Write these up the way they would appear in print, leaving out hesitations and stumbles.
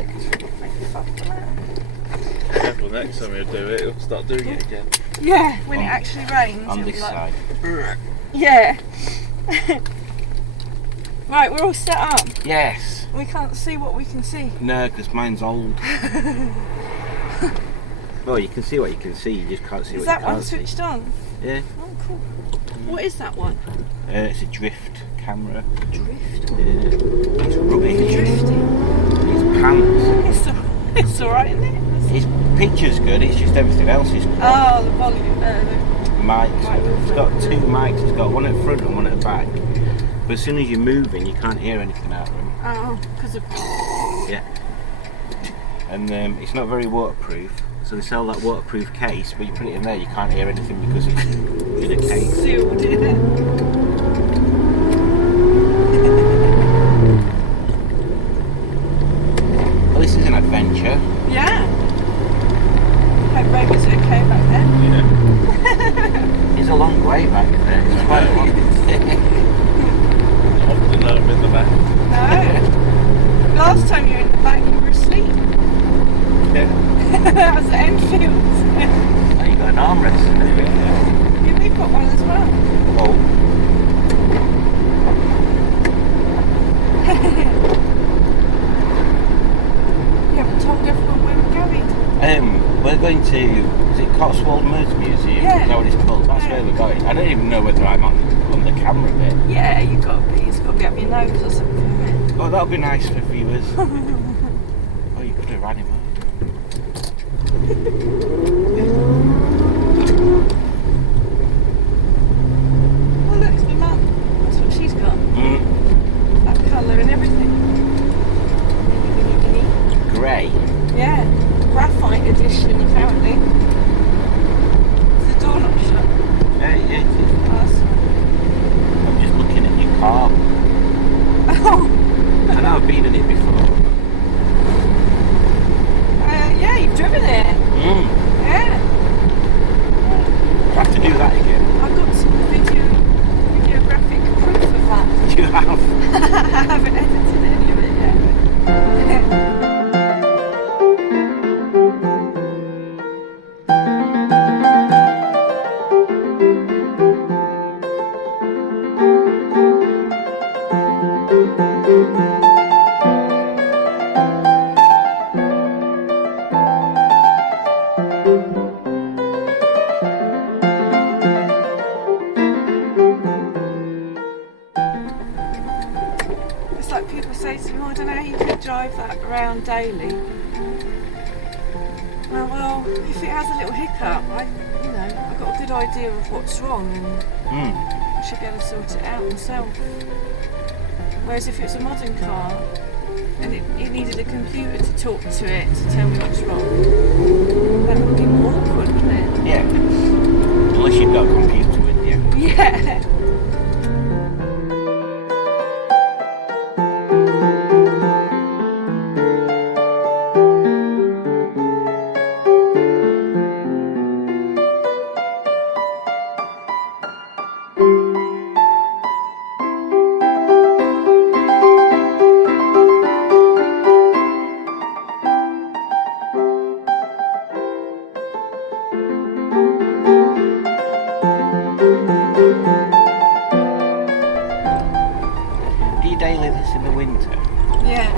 perfect. Well, next time you do it, it'll start doing it again. Yeah, when it actually rains. On this side. Yeah. Right, we're all set up. Yes. We can't see what we can see. No, because mine's old. Well, you can see what you can see, you just can't see what you can't see. Is that one switched on? Yeah. Oh, cool. What is that one? It's a drift camera. Drift? Yeah. It's rubbish. Drifting? It's pants. It's alright, isn't it? His picture's good, it's just everything else is good. Oh, the volume. Mics. It's got two mics, it's got one at the front and one at the back. But as soon as you're moving, you can't hear anything out of them. Oh, because of... Yeah. And it's not very waterproof. So they sell that waterproof case, but you put it in there, you can't hear anything because it's in a case. Sealed, isn't it? Well, this is an adventure. Yeah. Hope Rover's okay back there. Yeah. It's a long way back there. It's quite a long. Often though I'm in the back. No. Last time you were in the back, you were asleep. Yeah. That was at Enfield. Oh, you got an armrest and everything. Yeah, we've got one as well. Oh. You haven't told everyone where we're going. We're going to, is it Cotswold Motoring Museum? Yeah. Is that what it's called? That's where we're going. I don't even know whether I'm on the camera bit. Yeah, you've got to be. It's got to be up your nose or something, isn't it? Oh, that'll be nice for viewers. Oh, you could have ran him over. Oh, look, it's my mum. That's what she's got. That colour and everything. Grey. Yeah, graphite edition apparently. Is the door not shut? Yeah, it is. Oh, that's I'm just looking at your car. Oh. I know I've been in it before. Yeah, you've driven it. Yeah. I have to do that again. I've got some videographic proof of that. You have? I haven't edited any of it yet. It's like people say to me, oh, I don't know how you could drive that around daily. Well, if it has a little hiccup, I've got a good idea of what's wrong and I should be able to sort it out myself. Whereas if it was a modern car and it needed a computer to talk to it to tell me what's wrong, that would be more awkward, wouldn't it? Yeah. Unless you've got a computer with you. Yeah. Do you daily this in the winter? Yeah.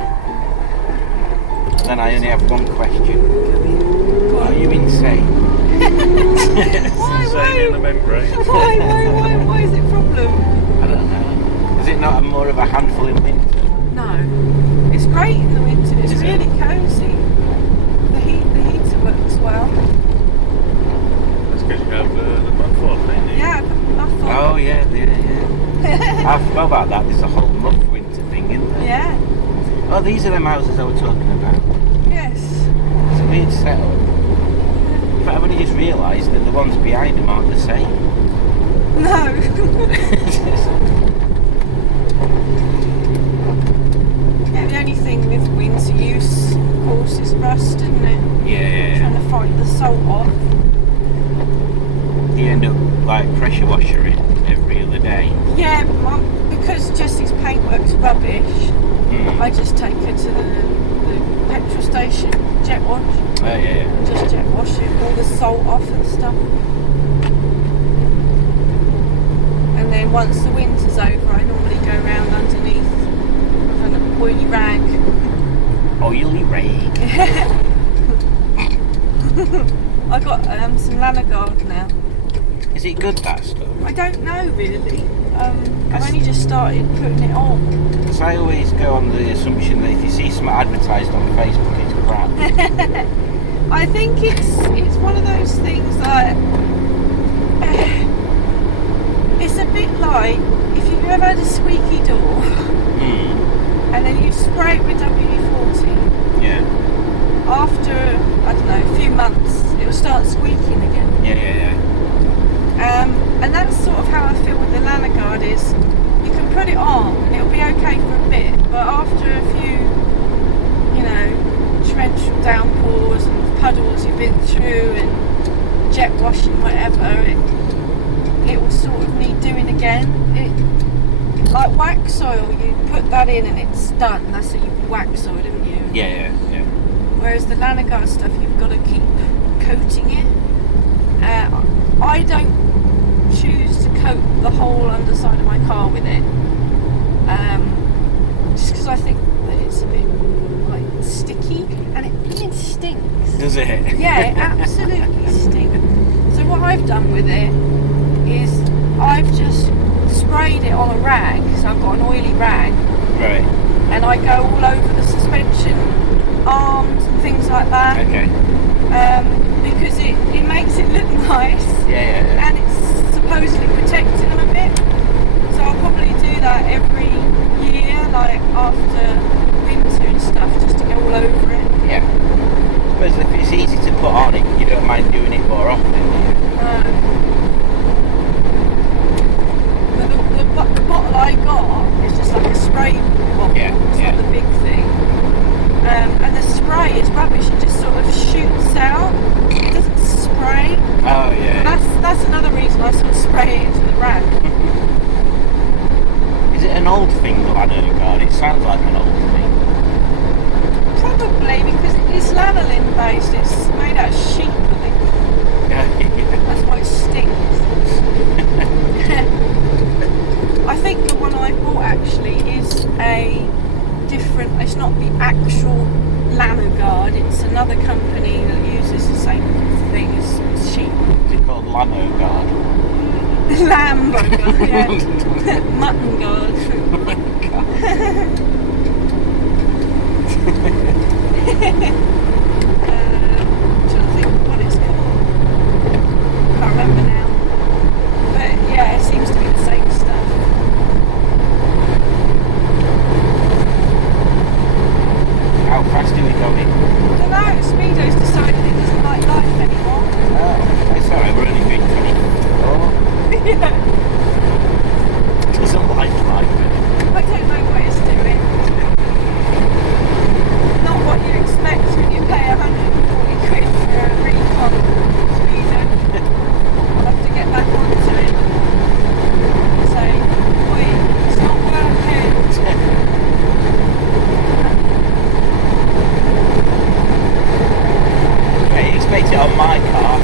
Then I only have one question. Go on. Are you insane? Insane in the membrane. Why is it a problem? I don't know. Is it not more of a handful in winter? No. It's great in the winter. It's really cosy. The heater works well. That's because you have the butt on, don't you? Yeah, I put my muff on. Oh yeah. I forgot about that. There's a whole month winter thing, isn't there? Yeah. Oh, these are them houses I was talking about. Yes. It's a weird setup. In fact, I've only just realised that the ones behind them aren't the same. No. Yeah, the only thing with winter use, of course, is rust, isn't it? Yeah. Trying to fight the salt off. You end up like pressure washing every other day. Yeah, because Jessie's paintwork's rubbish, I just take her to the petrol station, jet wash. Oh yeah. Just jet wash it, all the salt off and stuff. And then once the winter's over, I normally go round underneath with an oily rag. Oily rag. I got some Lanagard now. Is it good, that stuff? I don't know really. I've only just started putting it on. Because I always go on the assumption that if you see something advertised on Facebook, it's crap. I think it's one of those things that it's a bit like if you've ever had a squeaky door and then you spray it with WD-40. Yeah. After, I don't know, a few months, it will start squeaking again. Yeah. And that's sort of how I feel with the Lanagard is, you can put it on and it'll be okay for a bit, but after a few, torrential downpours and puddles you've been through and jet washing, whatever, it will sort of need doing again. Like wax oil, you put that in and it's done. That's it, you wax oil, didn't you? Yeah. Whereas the Lanagard stuff, you've got to keep coating it. I don't choose to coat the whole underside of my car with it, just because I think that it's a bit like sticky and it stinks. Does it? Yeah, it absolutely stinks. So what I've done with it is I've just sprayed it on a rag. So I've got an oily rag, Right. and I go all over the suspension arms and things like that. Okay. Because it makes it look nice. Yeah. And it's supposedly protecting them a bit. So I'll probably do that every year, like after winter and stuff, just to go all over it. Yeah. I suppose if it's easy to put on it, you don't mind doing it more often, do you? The bottle I got is just like a spray bottle. Yeah, It's yeah. not the big thing. And the spray is rubbish. It just sort of shoots out. It doesn't spray. Oh yeah. That's another reason I sort of spray it into the rag. Is it an old thing, the Lanagard? It sounds like an old thing. Probably because it's lanolin based. It's made out of sheep, I think. That's why it stinks. I think the one I bought actually is a different. It's not the actual Lanagard. It's another company that uses the same thing as sheep. Is it called Lanagard? Lamb guard, yeah. Mutton guard. Trying to think what it's called. Can't remember now. But yeah, it seems to be the same stuff. How fast are we going? I don't know, Speedo's decided it doesn't like life anymore. Oh, it's alright, we're only doing 24. Yeah. Doesn't like life anymore. I don't know what it's doing. Not what you expect when you pay 140 quid for a recon Speedo. I'll have to get back onto it. Say, oi, it's not working. Okay, expect it on my car.